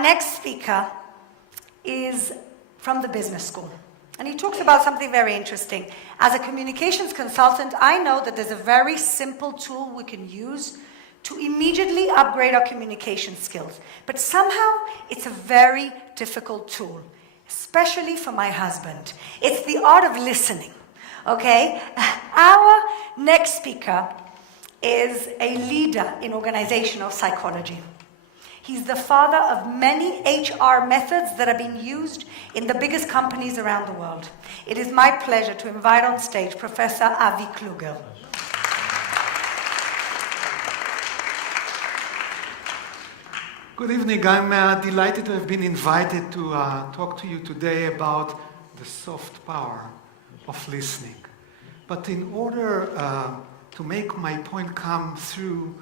Next speaker is from the business school, and he talks about something very interesting. As a communications consultant, I know that there's a very simple tool we can use to immediately upgrade our communication skills, but somehow it's a very difficult tool, especially for my husband. It's the art of listening, okay? Our next speaker is a leader in organizational psychology. He's the father of many HR methods that are being used in the biggest companies around the world. It is my pleasure to invite on stage Professor Avi Kluger. Good evening. I'm delighted to have been invited to talk to you today about the soft power of listening. But in order to make my point come through,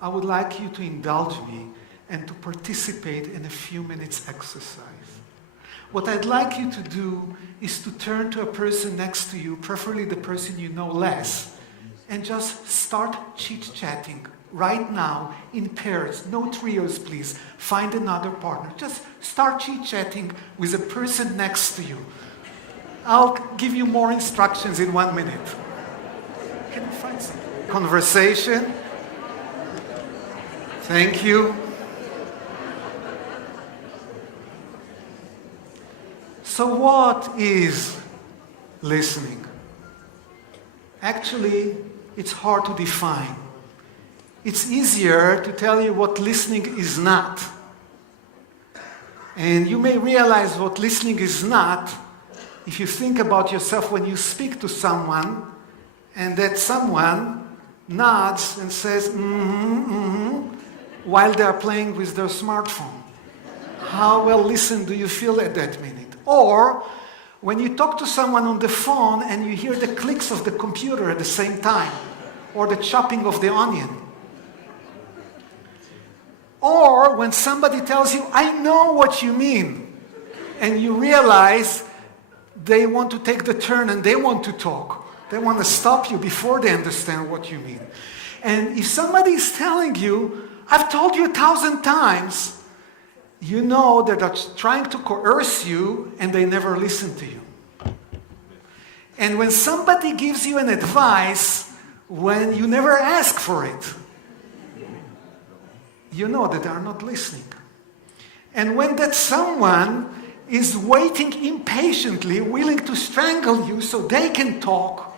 I would like you to indulge me and to participate in a few minutes exercise. What I'd like you to do is to turn to a person next to you, preferably the person you know less, and just start chit-chatting right now in pairs. No trios, please. Find another partner. Just start chit-chatting with the person next to you. I'll give you more instructions in 1 minute. Can you find some conversation? Thank you. So what is listening? Actually, it's hard to define. It's easier to tell you what listening is not. And you may realize what listening is not if you think about yourself when you speak to someone and that someone nods and says, while they're playing with their smartphone. How well listened do you feel at that minute? Or when you talk to someone on the phone and you hear the clicks of the computer at the same time, or the chopping of the onion. Or when somebody tells you, I know what you mean, and you realize they want to take the turn and they want to talk. They want to stop you before they understand what you mean. And if somebody is telling you, I've told you 1,000 times, you know that they're trying to coerce you and they never listen to you. And when somebody gives you an advice when you never ask for it, you know that they are not listening. And when that someone is waiting impatiently, willing to strangle you so they can talk,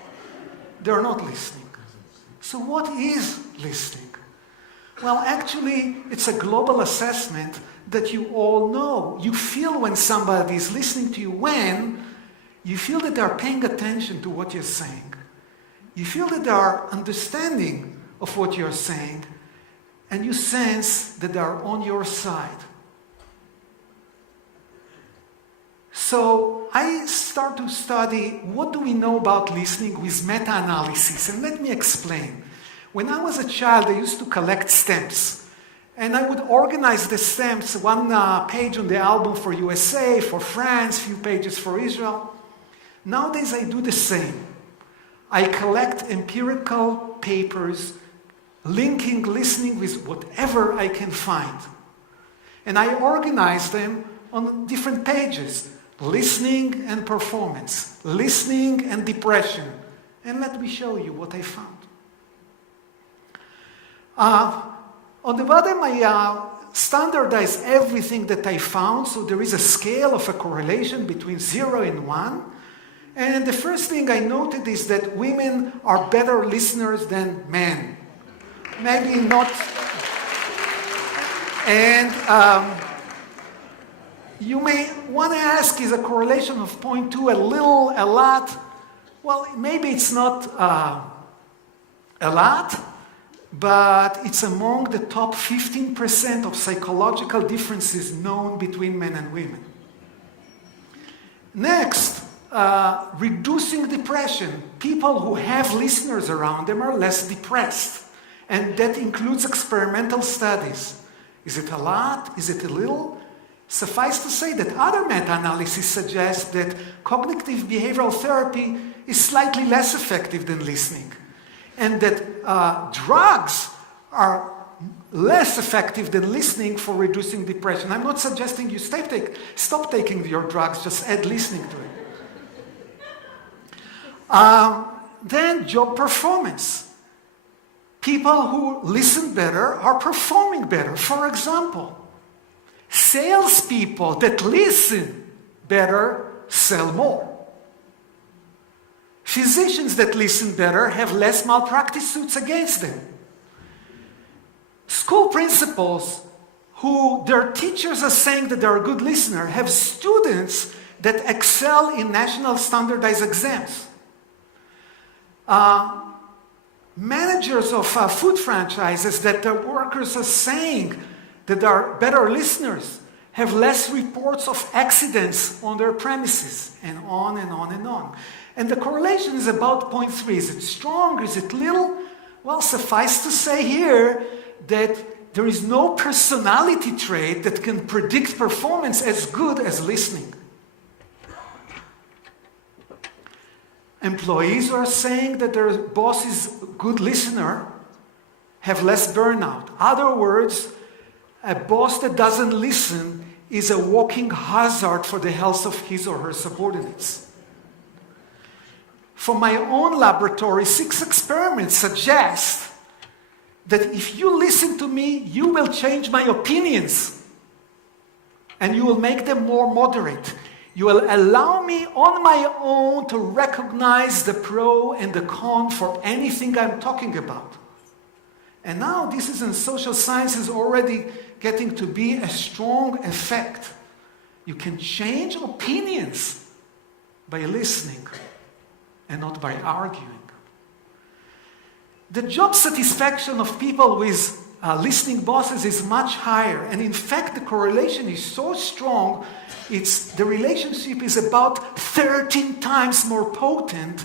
they're not listening. So what is listening? Well, actually, it's a global assessment that you all know. You feel when somebody is listening to you when you feel that they are paying attention to what you're saying. You feel that they are understanding of what you're saying, and you sense that they are on your side. So I start to study what do we know about listening with meta-analysis, and let me explain. When I was a child, I used to collect stamps. And I would organize the stamps, one page on the album for USA, for France, few pages for Israel. Nowadays I do the same. I collect empirical papers, linking listening with whatever I can find. And I organize them on different pages. Listening and performance, listening and depression. And let me show you what I found. On the bottom, I standardize everything that I found, so there is a scale of a correlation between 0 and 1. And the first thing I noted is that women are better listeners than men. Maybe not. And you may want to ask, is a correlation of 0.2 a little, a lot? Well, maybe it's not a lot, but it's among the top 15% of psychological differences known between men and women. Next, reducing depression. People who have listeners around them are less depressed. And that includes experimental studies. Is it a lot? Is it a little? Suffice to say that other meta-analyses suggest that cognitive behavioral therapy is slightly less effective than listening. And that drugs are less effective than listening for reducing depression. I'm not suggesting you stop taking your drugs, just add listening to it. Then job performance. People who listen better are performing better. For example, salespeople that listen better sell more. Physicians that listen better have less malpractice suits against them. School principals who their teachers are saying that they're a good listener have students that excel in national standardized exams. Managers of food franchises that their workers are saying that they are better listeners have less reports of accidents on their premises, and on and on and on. And the correlation is about 0.3. Is it strong? Is it little? Well, suffice to say here that there is no personality trait that can predict performance as good as listening. Employees who are saying that their boss is a good listener have less burnout. Other words, a boss that doesn't listen is a walking hazard for the health of his or her subordinates. From my own laboratory, 6 experiments suggest that if you listen to me, you will change my opinions and you will make them more moderate. You will allow me on my own to recognize the pro and the con for anything I'm talking about. And now this is in social sciences already getting to be a strong effect. You can change opinions by listening and not by arguing. The job satisfaction of people with listening bosses is much higher. And in fact, the correlation is so strong, the relationship is about 13 times more potent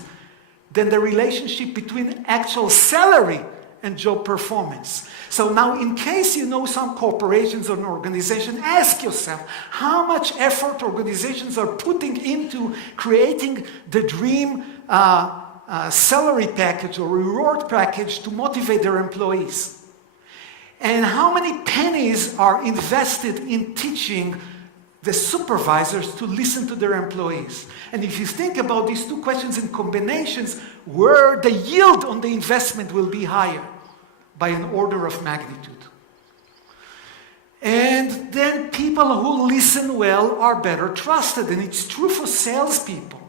than the relationship between actual salary and job performance. So now, in case you know some corporations or an organization, ask yourself how much effort organizations are putting into creating the dream salary package or reward package to motivate their employees. And how many pennies are invested in teaching the supervisors to listen to their employees? And if you think about these two questions in combinations, where the yield on the investment will be higher by an order of magnitude. And then people who listen well are better trusted. And it's true for salespeople.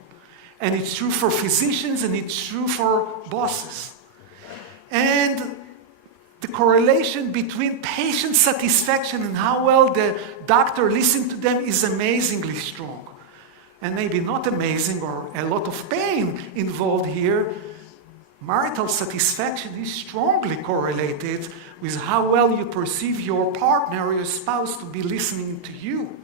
And it's true for physicians, and it's true for bosses. And the correlation between patient satisfaction and how well the doctor listened to them is amazingly strong. And maybe not amazing, or a lot of pain involved here. Marital satisfaction is strongly correlated with how well you perceive your partner or your spouse to be listening to you.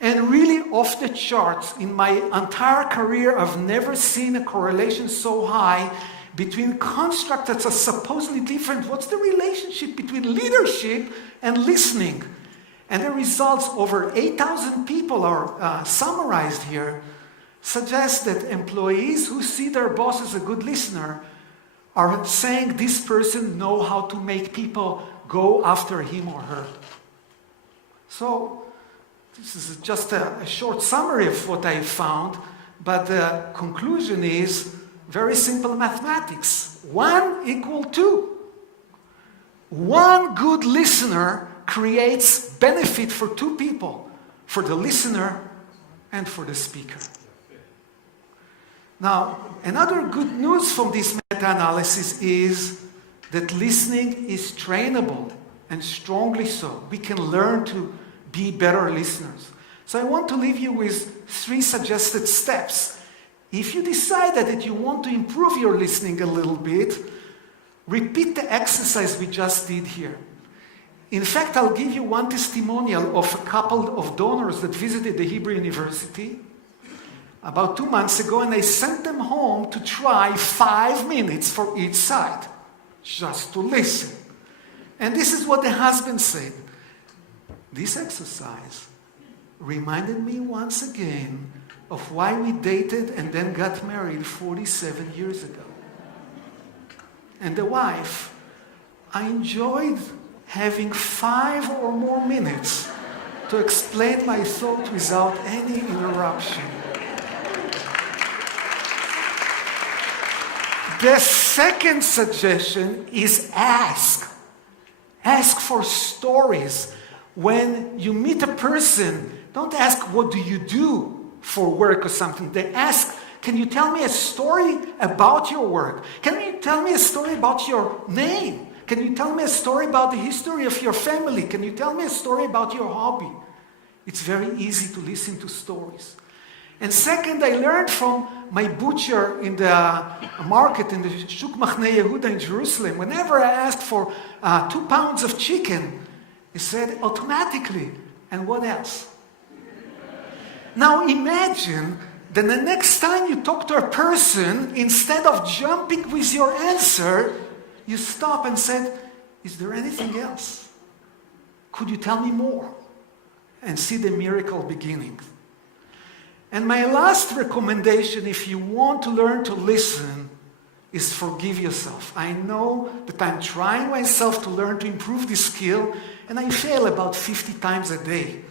And really off the charts, in my entire career, I've never seen a correlation so high between constructs that are supposedly different. What's the relationship between leadership and listening? And the results, over 8,000 people are summarized here, suggest that employees who see their boss as a good listener are saying this person knows how to make people go after him or her. So this is just a short summary of what I found, but the conclusion is very simple mathematics. 1 equals 2. One good listener creates benefit for 2 people, for the listener and for the speaker. Now, another good news from this meta-analysis is that listening is trainable, and strongly so. We can learn to be better listeners. So I want to leave you with 3 suggested steps. If you decide that you want to improve your listening a little bit, repeat the exercise we just did here. In fact, I'll give you one testimonial of a couple of donors that visited the Hebrew University about 2 months ago, and I sent them home to try 5 minutes for each side, just to listen. And this is what the husband said. This exercise reminded me once again of why we dated and then got married 47 years ago. And the wife, I enjoyed having 5 or more minutes to explain my thought without any interruption. The second suggestion is ask. Ask for stories. When you meet a person, don't ask, what do you do for work or something? They ask, can you tell me a story about your work? Can you tell me a story about your name? Can you tell me a story about the history of your family? Can you tell me a story about your hobby? It's very easy to listen to stories. And second, I learned from my butcher in the market, in the Shuk Machne Yehuda in Jerusalem. Whenever I asked for 2 pounds of chicken, he said automatically, and what else? Now imagine that the next time you talk to a person, instead of jumping with your answer, you stop and said, is there anything else? Could you tell me more? And see the miracle beginning. And my last recommendation, if you want to learn to listen, is forgive yourself. I know that I'm trying myself to learn to improve this skill, and I fail about 50 times a day.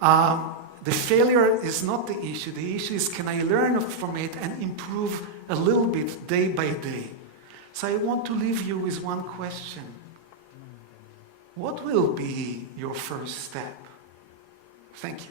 The failure is not the issue. The issue is, can I learn from it and improve a little bit day by day? So I want to leave you with one question. What will be your first step? Thank you.